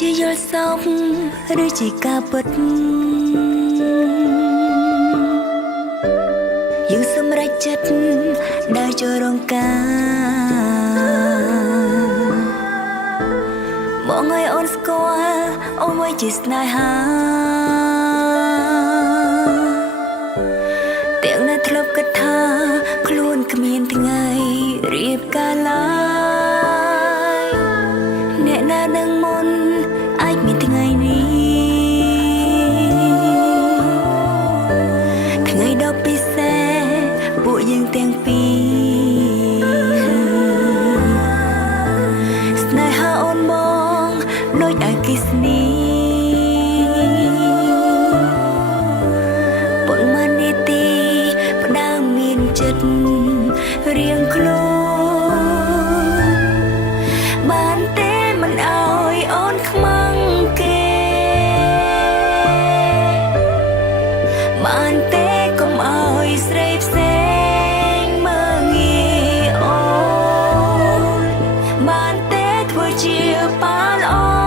ជាយល់សពឬជាការពិតយើងសម្រេចចិត្តដើរចូលរងការមកឲ្យអូនស្គាល់អូនមួយជាស្នេហាទាំងនៅធ្លាប់គិតថាខ្លួនគ្មានថ្ងៃរៀបការឡើយអ្នកណានឹងមុនអាចមានថ្ងៃនេះថ្ងៃដ៏ពិសេសពួកយើងទាំងពីរស្នេហាអូនមកដូចអគ្គិសនីប៉ុន្មាននាទីផ្ដើមមានចិត្តរៀងខ្លួនបានទេមិនអោយអូនខ្មាំងគេបានទេកុំអោយស្រីផ្សេងមើងងាយអូនបានទេធ្វើជាប៉ាល្អ